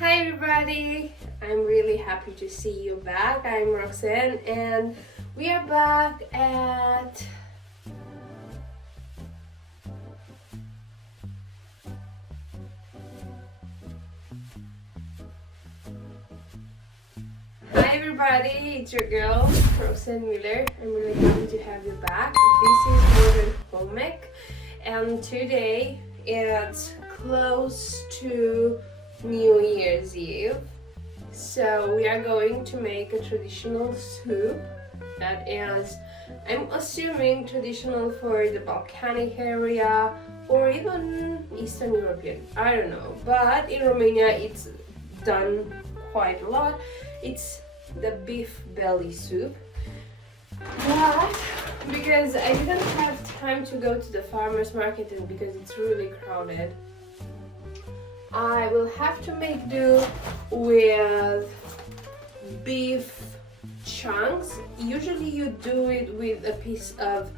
Hi everybody! I'm really happy to see you back. I'm Roxanne and we are back at Hi everybody, it's your girl Roxanne Miller. I'm really happy to have you back. This is Modern Home Ec and today it's close to New Year's Eve. So we are going to make a traditional soup that is, I'm assuming, traditional for the Balkanic area or even Eastern European. I don't know, but in Romania it's done quite a lot. It's the beef belly soup. But because I didn't have time to go to the farmer's market and because it's really crowded, I will have to make do with beef chunks. Usually you do it with a piece of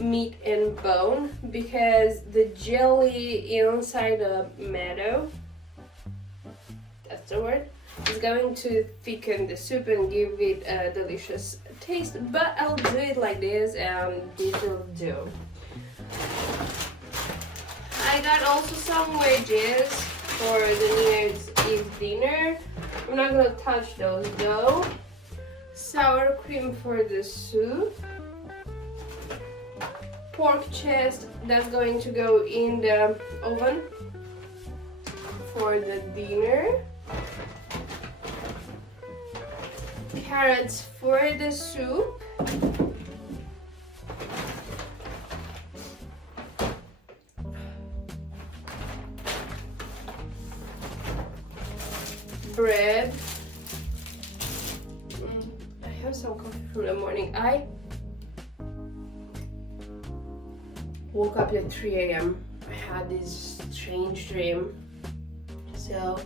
meat and bone because the jelly inside the marrow, that's the word, is going to thicken the soup and give it a delicious taste. But I'll do it like this and this will do. I got also some wedges for the New Year's Eve dinner. I'm not gonna touch those though. Sour cream for the soup. Pork chest that's going to go in the oven for the dinner. Carrots for the soup. Bread. I have some coffee from the morning. I woke up at 3 a.m. I had this strange dream. So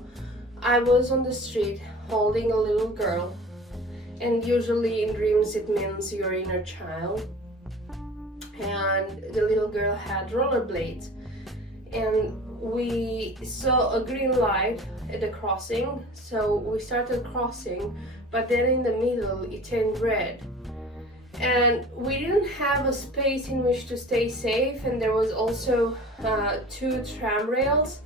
I was on the street holding a little girl, and usually in dreams it means your inner child, and the little girl had rollerblades, and we saw a green light at the crossing, so we started crossing, but then in the middle it turned red and we didn't have a space in which to stay safe, and there was also 2 tram rails,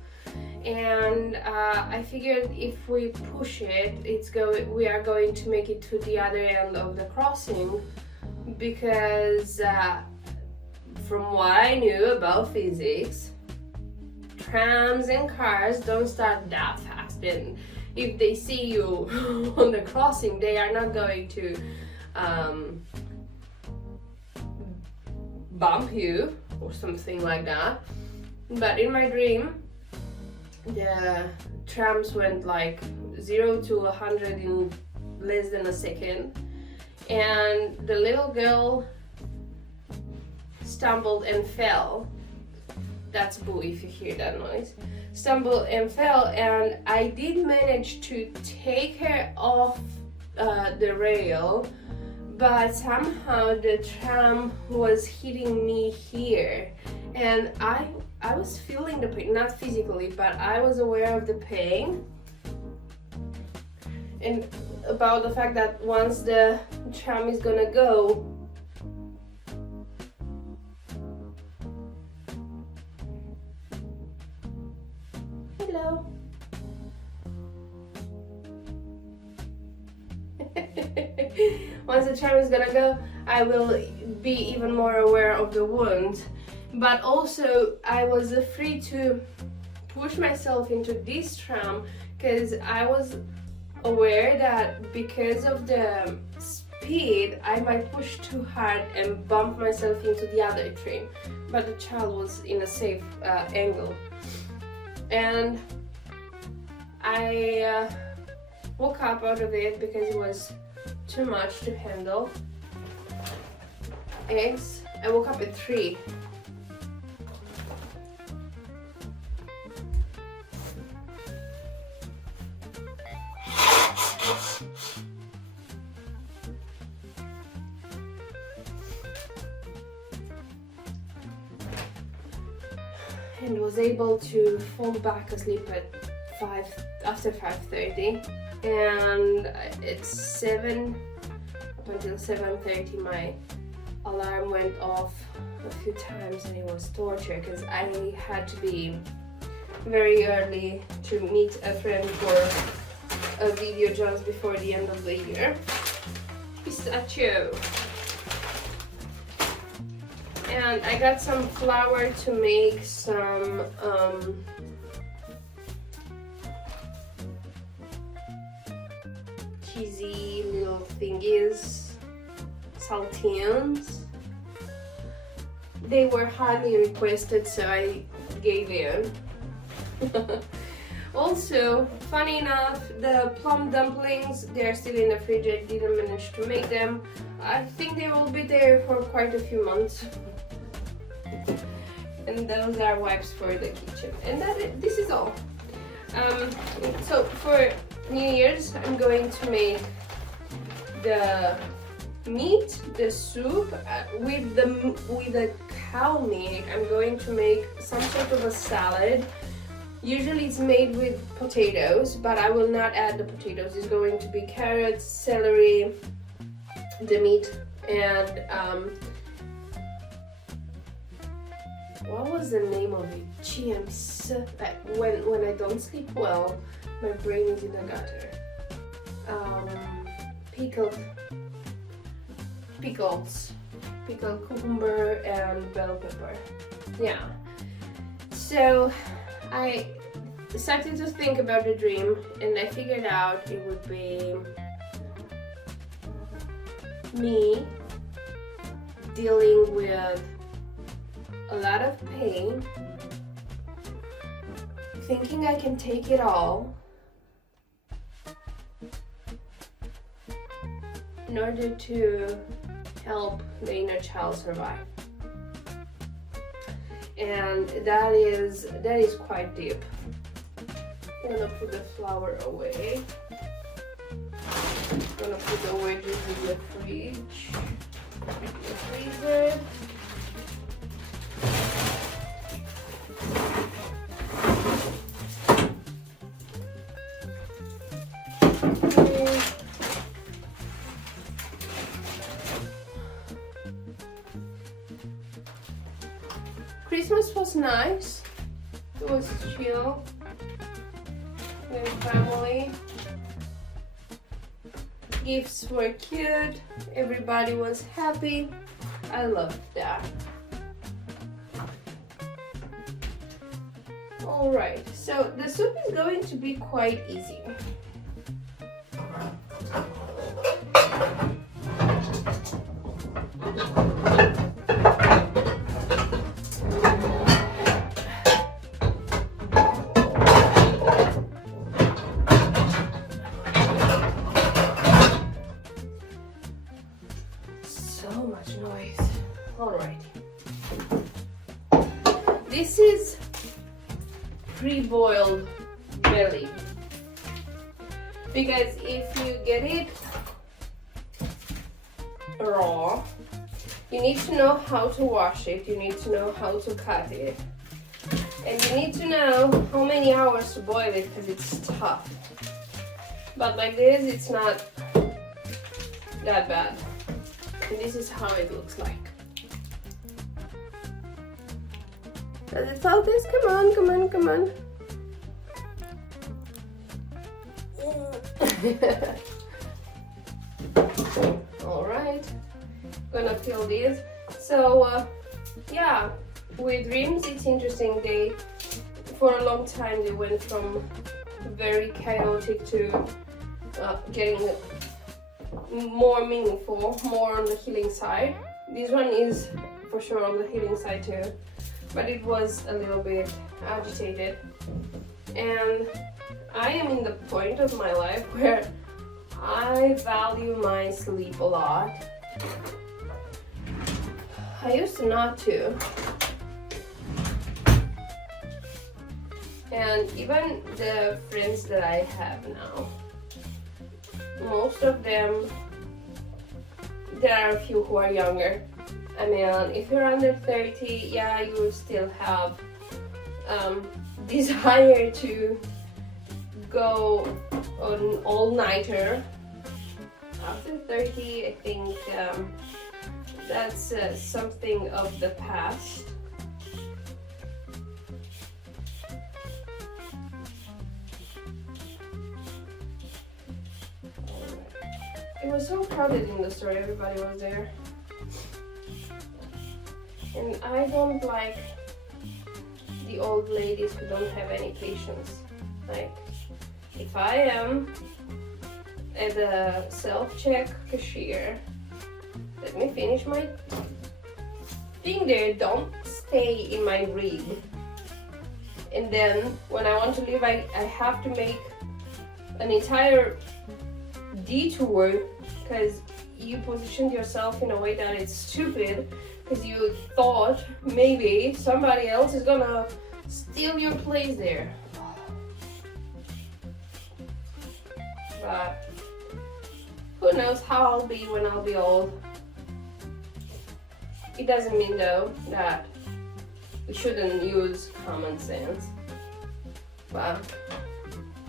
and I figured if we push it, we are going to make it to the other end of the crossing, because from what I knew about physics, trams and cars don't start that fast, and if they see you on the crossing, they are not going to bump you or something like that. But in my dream, the trams went like 0 to 100 in less than a second, and the little girl stumbled and fell. That's boo if you hear that noise. Stumbled and fell, and I did manage to take her off the rail, but somehow the tram was hitting me here, and I was feeling the pain, not physically, but I was aware of the pain and about the fact that once the tram is gonna go, hello. Once the tram is gonna go, I will be even more aware of the wound. But also, I was afraid to push myself into this tram because I was aware that because of the speed, I might push too hard and bump myself into the other train. But the child was in a safe angle. And I woke up out of it because it was too much to handle. Eggs. I woke up at 3. And was able to fall back asleep at after 5:30, and it's 7 up until 7:30. My alarm went off a few times, and it was torture because I had to be very early to meet a friend for a video just before the end of the year. Pistachio. And I got some flour to make some cheesy little thingies, saltines. They were highly requested, so I gave in. Also, funny enough, the plum dumplings, they're still in the fridge. I didn't manage to make them. I think they will be there for quite a few months. And those are wipes for the kitchen. And this is all. So for New Year's, I'm going to make the meat, the soup with the cow meat. I'm going to make some sort of a salad. Usually it's made with potatoes, but I will not add the potatoes. It's going to be carrots, celery, the meat, and what was the name of it? Chips. When I don't sleep well, my brain is in the gutter. Pickles, pickled cucumber and bell pepper. Yeah. So I started to think about the dream, and I figured out it would be me dealing with a lot of pain, thinking I can take it all in order to help the inner child survive. And that is quite deep. I'm gonna put the flour away. I'm gonna put the wedges in the fridge, the freezer. Christmas was nice. It was chill with family. Gifts were cute. Everybody was happy. I loved that. Alright, so the soup is going to be quite easy. This is pre-boiled belly, because if you get it raw, you need to know how to wash it, you need to know how to cut it, and you need to know how many hours to boil it because it's tough. But like this, it's not that bad. And this is how it looks like. Does it focus? Come on, come on, come on. Alright, gonna fill these. So yeah, with dreams it's interesting. They, for a long time, they went from very chaotic to getting more meaningful, more on the healing side. This one is for sure on the healing side too, but it was a little bit agitated. And I am in the point of my life where I value my sleep a lot. I used to not to. And even the friends that I have now, most of them, there are a few who are younger. I mean, if you're under 30, yeah, you will still have desire to go on all-nighter. After 30, I think that's something of the past. It was so crowded in the store, everybody was there. And I don't like the old ladies who don't have any patience. Like, if I am at the self-check cashier, let me finish my thing there, don't stay in my rib. And then when I want to leave, I have to make an entire detour because you positioned yourself in a way that it's stupid, because you thought maybe somebody else is gonna steal your place there. But who knows how I'll be when I'll be old. It doesn't mean though that we shouldn't use common sense. But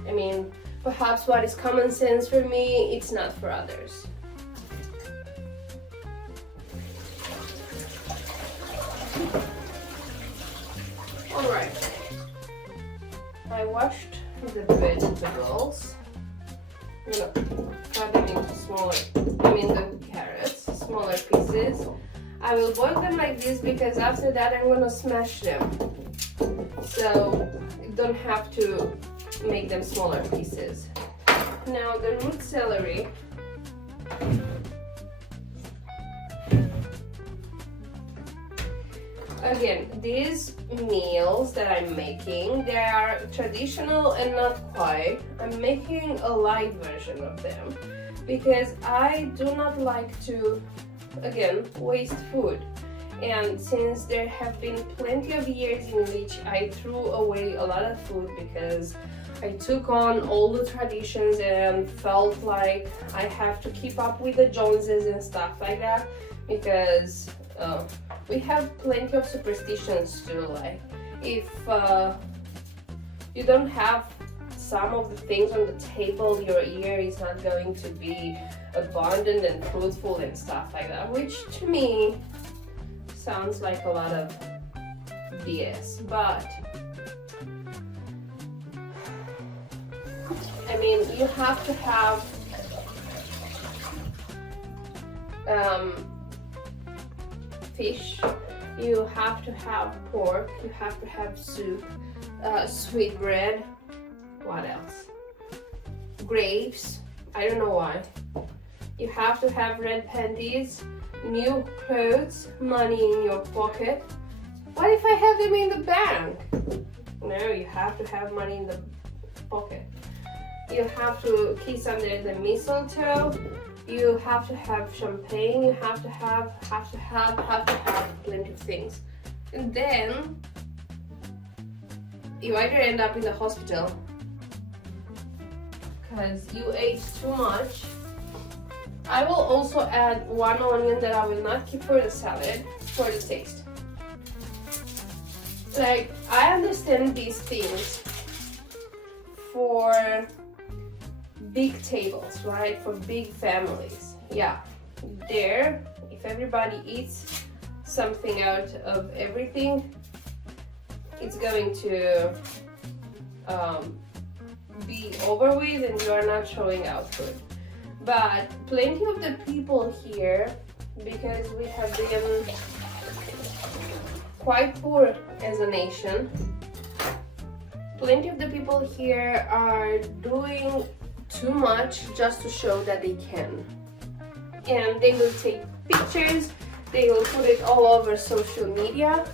I mean, perhaps what is common sense for me, it's not for others. Alright, I washed the vegetables. I'm gonna cut them into the carrots, smaller pieces. I will boil them like this because after that I'm gonna smash them. So you don't have to make them smaller pieces. Now the root celery. Again, these meals that I'm making, they are traditional and not quite. I'm making a light version of them because I do not like to, again, waste food. And since there have been plenty of years in which I threw away a lot of food because I took on all the traditions and felt like I have to keep up with the Joneses and stuff like that, because we have plenty of superstitions too. Like, if you don't have some of the things on the table, your year is not going to be abundant and fruitful and stuff like that, which to me sounds like a lot of BS. But I mean, you have to have fish, you have to have pork, you have to have soup, sweet bread, what else? Grapes, I don't know why. You have to have red panties, new clothes, money in your pocket. What if I have them in the bank? No, you have to have money in the pocket. You have to kiss under the mistletoe. You have to have champagne. You have to have plenty of things. And then you either end up in the hospital because you ate too much. I will also add one onion that I will not keep for the salad, for the taste. Like, I understand these things for big tables, right? For big families. Yeah, there, if everybody eats something out of everything, it's going to be over with and you are not showing out food. But plenty of the people here, because we have been quite poor as a nation, plenty of the people here are doing too much just to show that they can. And they will take pictures, they will put it all over social media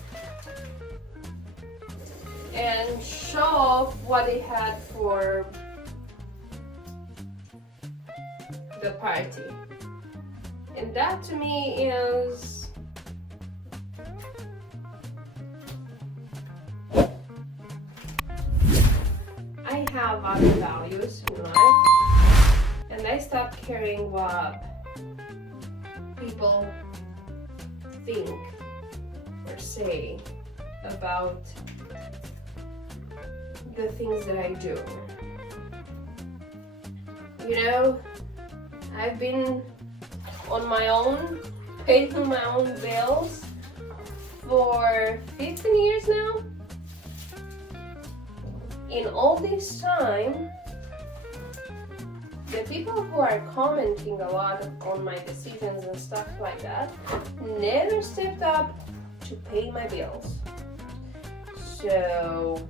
and show off what they had for the party. And that to me is I have other values in life, and I stopped caring what people think or say about the things that I do. you know, I've been on my own, paying my own bills for 15 years now. In all this time, the people who are commenting a lot on my decisions and stuff like that never stepped up to pay my bills. So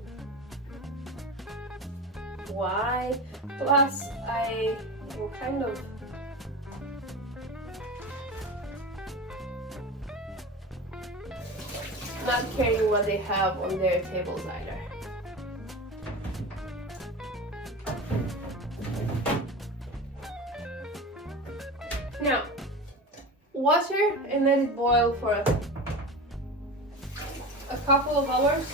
why? Plus I am kind of not caring what they have on their tables either. Now, water and let it boil for a couple of hours.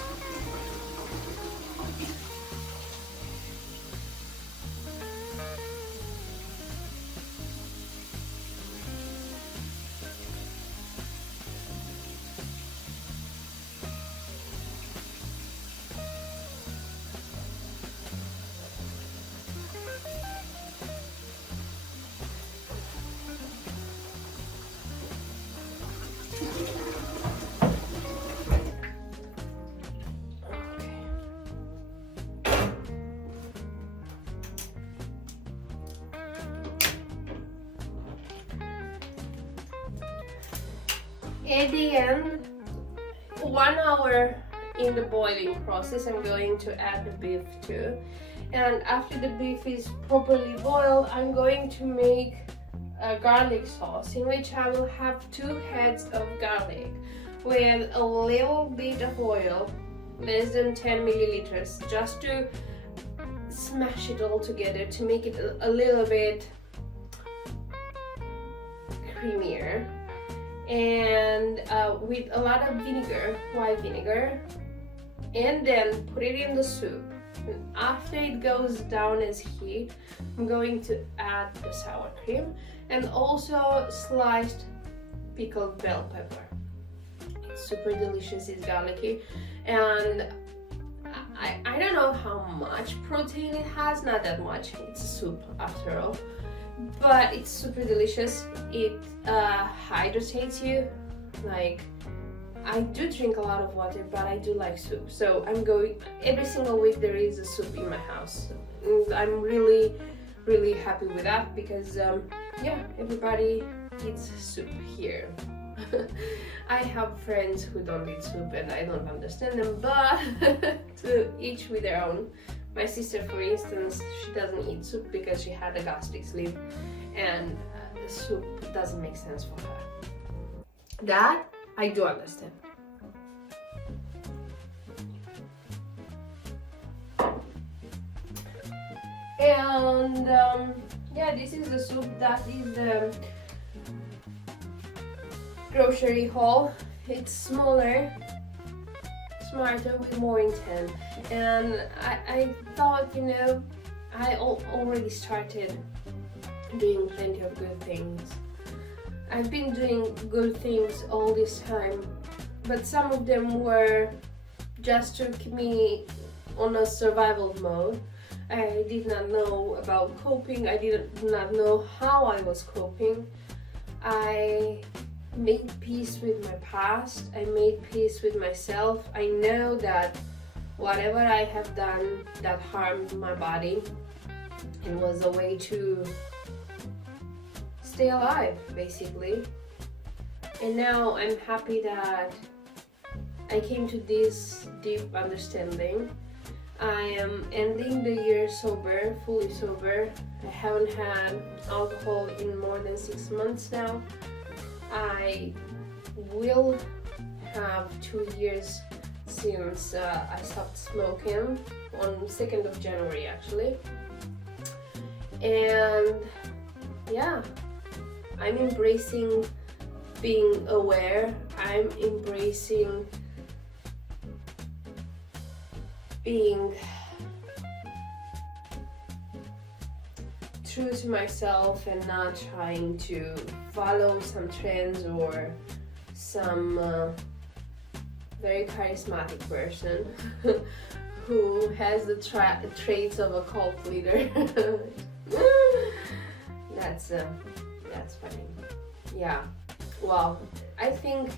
At the end, 1 hour in the boiling process, I'm going to add the beef too. And after the beef is properly boiled, I'm going to make a garlic sauce in which I will have 2 heads of garlic with a little bit of oil, less than 10 milliliters, just to smash it all together to make it a little bit creamier. And with a lot of vinegar, white vinegar, and then put it in the soup. And after it goes down as heat, I'm going to add the sour cream and also sliced pickled bell pepper. It's super delicious, it's garlicky, and I don't know how much protein it has, not that much, it's a soup after all. But it's super delicious. It hydrates you. Like, I do drink a lot of water, but I do like soup. So I'm going, every single week there is a soup in my house. And I'm really, really happy with that because, yeah, everybody eats soup here. I have friends who don't eat soup and I don't understand them, but to each with their own. My sister, for instance, she doesn't eat soup because she had a gastric sleeve, and soup doesn't make sense for her. That I do understand. And yeah, this is the soup. That is the grocery haul. It's smaller, smarter, with more intent. And I thought, you know, I already started doing plenty of good things. I've been doing good things all this time, but some of them were just to keep me on a survival mode. I did not know about coping. I did not know how I was coping. I made peace with my past. I made peace with myself. I know that whatever I have done that harmed my body, it was a way to stay alive, basically. And now I'm happy that I came to this deep understanding. I am ending the year sober, fully sober. I haven't had alcohol in more than 6 months now. I will have 2 years since I stopped smoking on 2nd of January actually. And yeah, I'm embracing being aware. I'm embracing being true to myself and not trying to follow some trends or some very charismatic person who has the traits of a cult leader. that's funny. Yeah. Well, I think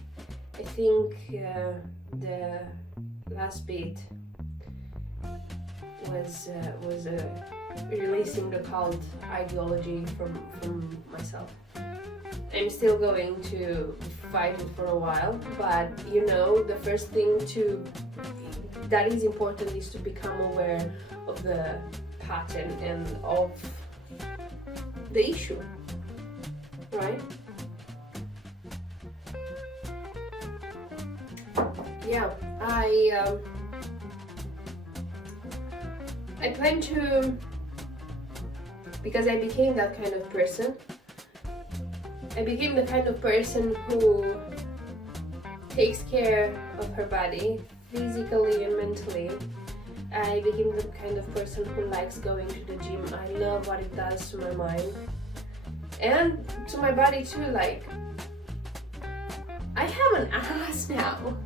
the last bit was releasing the cult ideology from myself. I'm still going to fight it for a while, but you know, the first thing that is important is to become aware of the pattern and of the issue, right? Yeah, I plan to, because I became that kind of person. I became the kind of person who takes care of her body, physically and mentally. I became the kind of person who likes going to the gym. I love what it does to my mind and to my body too. Like, I have an ass now.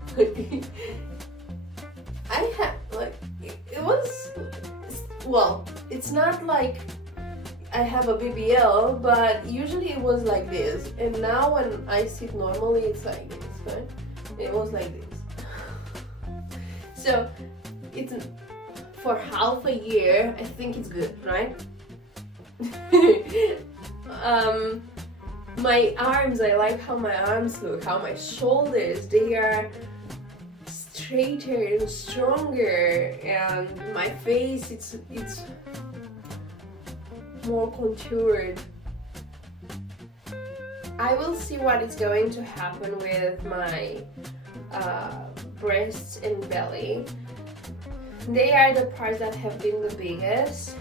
I have, like, it was, well, it's not like I have a BBL, but usually it was like this, and now when I sit normally it's like this, right? It was like this. So it's, for half a year, I think it's good, right? My arms, I like how my arms look, how my shoulders, they are straighter and stronger, and my face, it's more contoured. I will see what is going to happen with my breasts and belly. They are the parts that have been the biggest,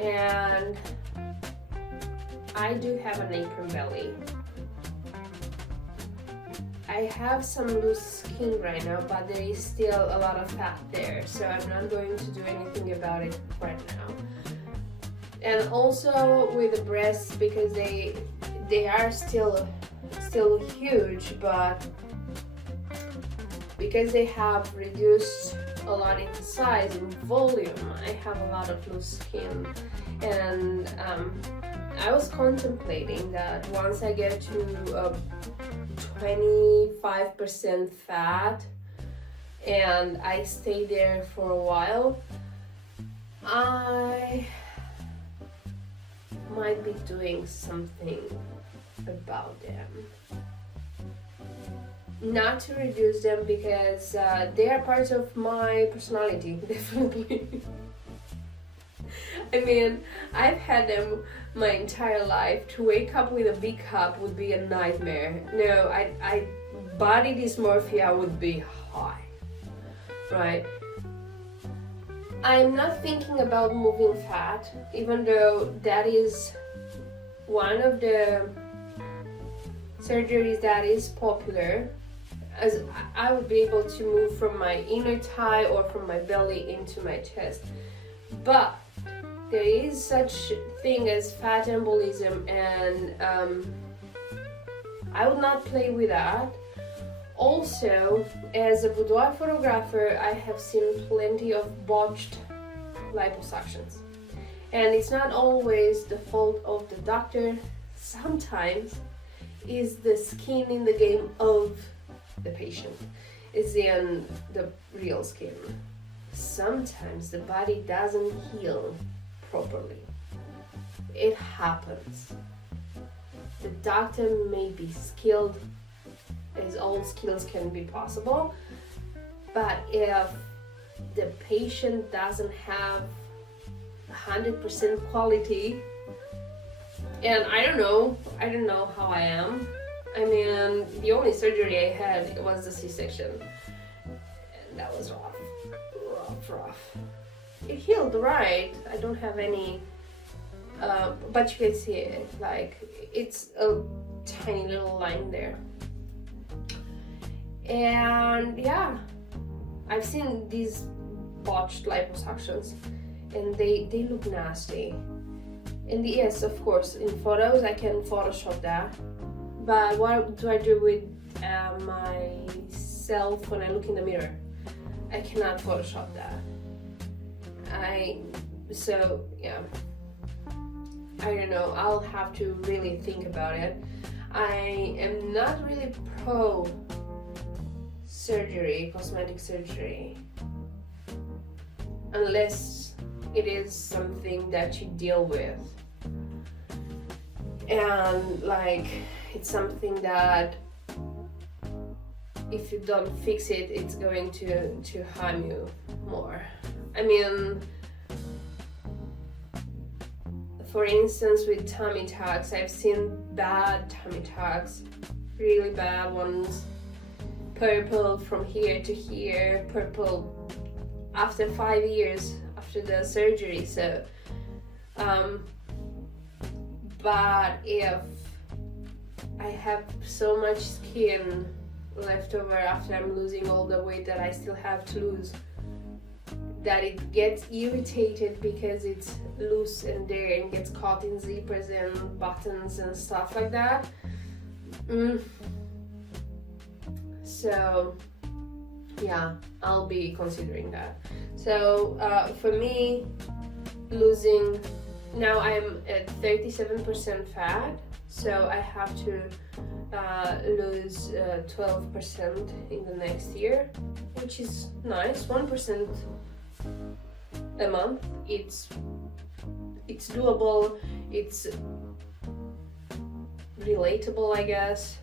and I do have an apron belly. I have some loose skin right now, but there is still a lot of fat there, so I'm not going to do anything about it right now. And also with the breasts, because they are still huge, but because they have reduced a lot in size and volume, I have a lot of loose skin. And I was contemplating that once I get to 25% fat and I stay there for a while, I might be doing something about them. Not to reduce them, because they are part of my personality, definitely. I mean, I've had them my entire life. To wake up with a big cup would be a nightmare. No, body dysmorphia would be high, right? I'm not thinking about moving fat, even though that is one of the surgeries that is popular, as I would be able to move from my inner thigh or from my belly into my chest. But there is such thing as fat embolism, and I would not play with that. Also, as a boudoir photographer, I have seen plenty of botched liposuctions. And it's not always the fault of the doctor. Sometimes is the skin in the game of the patient, is in the real skin. Sometimes the body doesn't heal properly. It happens. The doctor may be skilled as all skills can be possible, but if the patient doesn't have 100% quality, and I don't know how I am. I mean, the only surgery I had was the C-section, and that was rough. It healed right. I don't have any, but you can see it, like, it's a tiny little line there. And yeah, I've seen these botched liposuctions, and they look nasty. And yes, of course, in photos I can Photoshop that, but what do I do with myself when I look in the mirror? I cannot Photoshop that. So yeah, I don't know, I'll have to really think about it. I am not really pro surgery, cosmetic surgery, unless it is something that you deal with, and like it's something that if you don't fix it, it's going to harm you more. I mean, for instance, with tummy tucks, I've seen bad tummy tucks, really bad ones, purple from here to here, purple after 5 years after the surgery. So but if I have so much skin left over after I'm losing all the weight that I still have to lose, that it gets irritated because it's loose and there and gets caught in zippers and buttons and stuff like that. So yeah, I'll be considering that. So for me, losing, now I'm at 37% fat, so I have to lose 12% in the next year, which is nice. 1% a month, it's doable, it's relatable, I guess.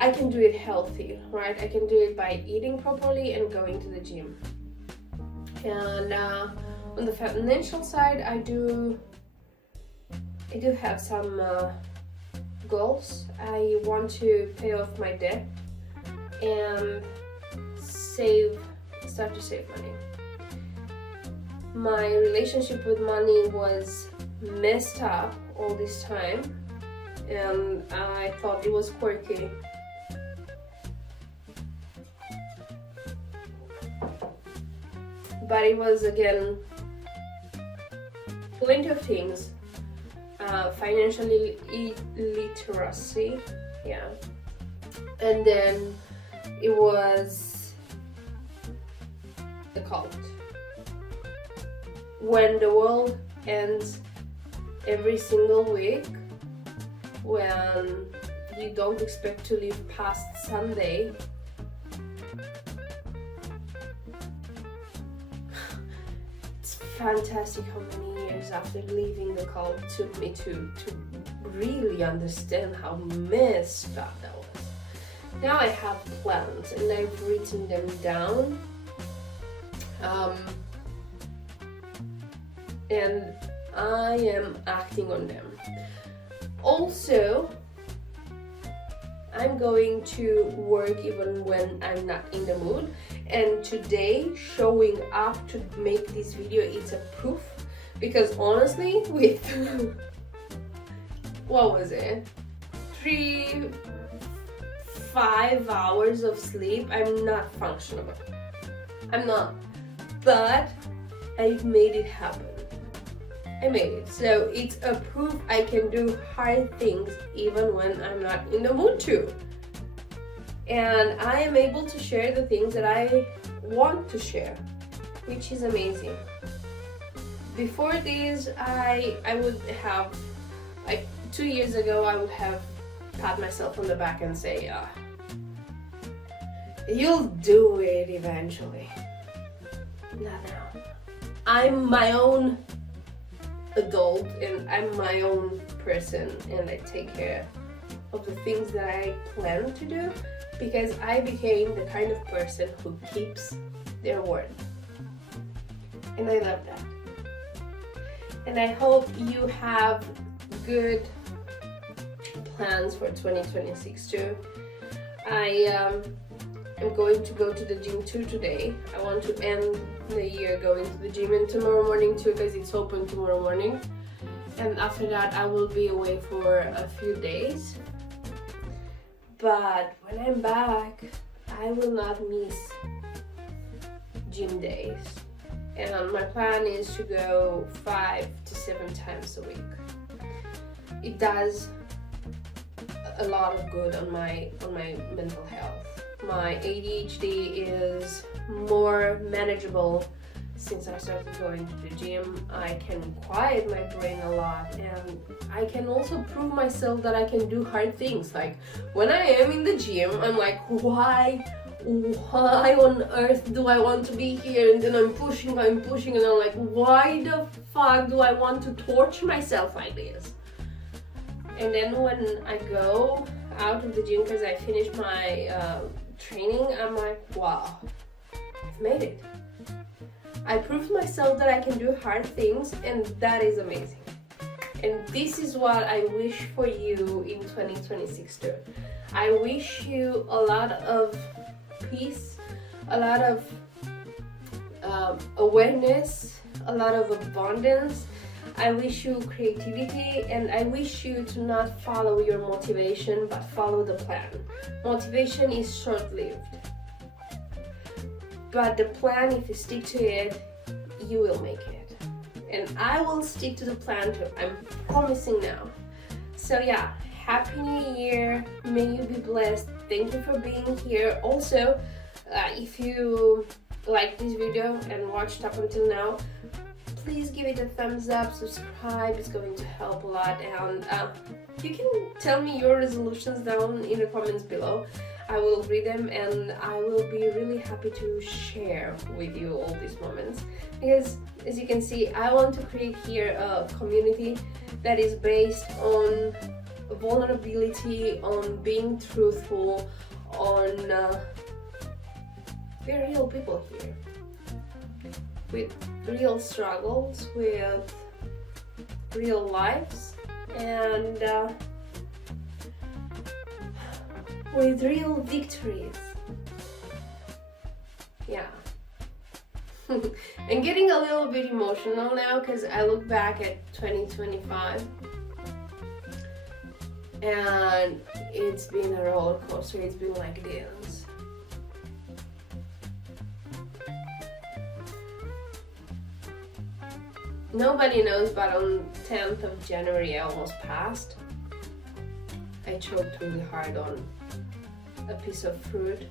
I can do it healthy, right? I can do it by eating properly and going to the gym. And on the financial side, I do have some goals. I want to pay off my debt and start to save money. My relationship with money was messed up all this time, and I thought it was quirky. But it was, again, plenty of things. Financial literacy, yeah. And then it was the cult. When the world ends every single week, when you don't expect to live past Sunday, it's fantastic how many years after leaving the cult took me to really understand how messed up that was. Now I have plans and I've written them down, and I am acting on them. Also, I'm going to work even when I'm not in the mood, and today showing up to make this video is a proof, because honestly, with what was it, 5 hours of sleep, I'm not functional. I'm not, but I've made it happen. I made it. So it's a proof I can do hard things even when I'm not in the mood to. And I am able to share the things that I want to share, which is amazing. Before this, I would have, like 2 years ago, I would have pat myself on the back and say, you'll do it eventually. Not now. I'm my own adult and I'm my own person, and I take care of the things that I plan to do, because I became the kind of person who keeps their word. And I love that. And I hope you have good plans for 2026 too. I'm going to go to the gym too today. I want to end the year going to the gym, and tomorrow morning too, because it's open tomorrow morning. And after that I will be away for a few days. But when I'm back, I will not miss gym days. And my plan is to go 5 to 7 times a week. It does a lot of good on my mental health. My ADHD is more manageable since I started going to the gym, I can quiet my brain a lot, and I can also prove myself that I can do hard things. Like when I am in the gym, I'm like, why on earth do I want to be here? And then I'm pushing, and I'm like, why the fuck do I want to torture myself like this? And then when I go out of the gym because I finished my training, I'm like, wow, I've made it. I proved myself that I can do hard things, and that is amazing. And this is what I wish for you in 2026 too. I wish you a lot of peace, a lot of awareness, a lot of abundance. I wish you creativity, and I wish you to not follow your motivation but follow the plan. Motivation is short-lived, but the plan, if you stick to it, you will make it. And I will stick to the plan too, I'm promising now. So yeah, Happy New Year, may you be blessed. Thank you for being here. Also, if you like this video and watched up until now, please give it a thumbs up, subscribe, it's going to help a lot. And you can tell me your resolutions down in the comments below. I will read them, and I will be really happy to share with you all these moments, because as you can see, I want to create here a community that is based on vulnerability, on being truthful, on we're real people here with real struggles, with real lives, and with real victories. Yeah. I'm getting a little bit emotional now because I look back at 2025 and it's been a roller coaster. It's been like this. Nobody knows, but on 10th of January I almost passed. I choked really hard on a piece of fruit.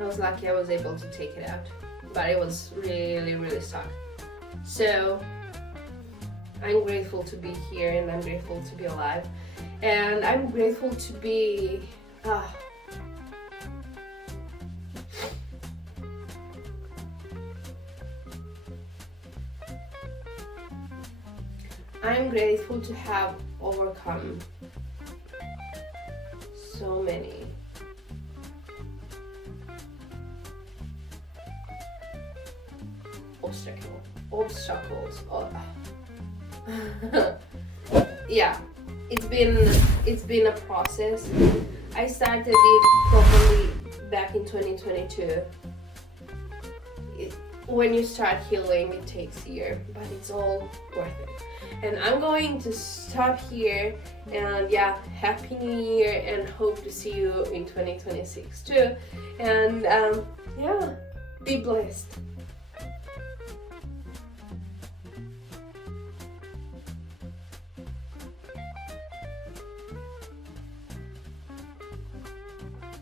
I was lucky I was able to take it out, but it was really stuck. So I'm grateful to be here, and I'm grateful to be alive, and I'm grateful to be I'm grateful to have overcome so many obstacles. Yeah, it's been a process. I started it probably back in 2022. When you start healing, it takes a year, but it's all worth it. And I'm going to stop here, and yeah, Happy New Year, and hope to see you in 2026 too. And yeah, be blessed.